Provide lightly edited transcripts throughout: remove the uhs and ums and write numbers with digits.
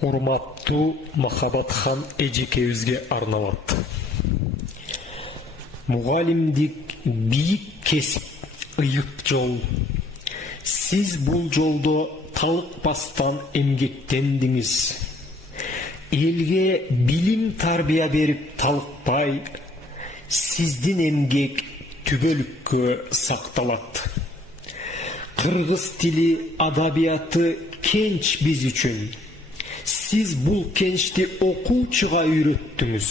Урматтуу Махабатхан эжекебизге арналат. Мугалимдик бийик кесип, ыйык жол. Сиз бул жолдо талыкпастан эмгектендиңиз. Элге билим тарбия берип талыкпай, сиздин эмгек түбөлүккө сакталат. Кыргыз тили, адабияты кенч биз үчүн. Siz bul kençti okuuçuğa үйрөттүңүз.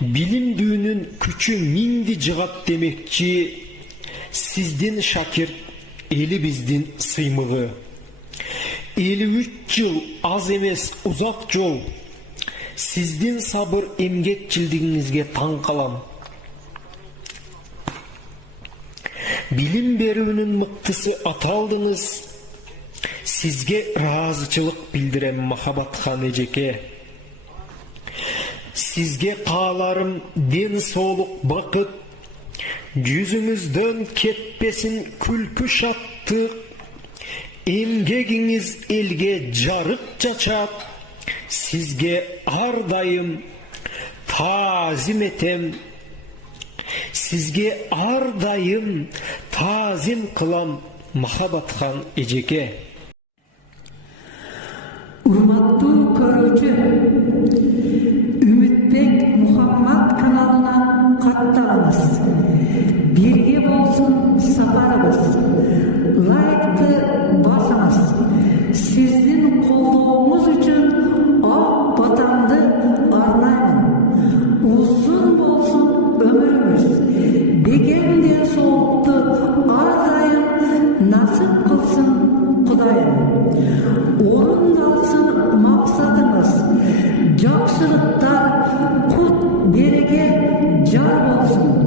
Билимдүүнүн күчү миңди жыгат демекчи, сиздин шакирт эли биздин сыймыгы. 53 жыл аз эмес узак жол. Сиздин сабыр эмгекчилдигиңизге таң калам. Билим берүүнүн мыктысы аталдыңыз. Sizge razıçılık bildirem Махабатхан эжеке. Sizge kaalarım den soğuluk bakıp, yüzünüzden ketpesin külkü şattık. Emgeginiz elge jarık çaçap, sizge ardayım tazim etem. Sizge ardayım tazim kılam Махабатхан эжеке. Урматтуу көрүүчү, Үмүтбек Мухаммад каналына катталыңыз. Бирге болсун сапарыбыз. Лайкты басыңыз. Сиздин колдооңуз үчүн ак батамды арнаймын. Узун болсун өмүрүңүз. Бекемден соолукту ар дайым насып кылсын Кудайым. Орындалсын максатыңыз, жакшылыктар, кут береке жар болсын.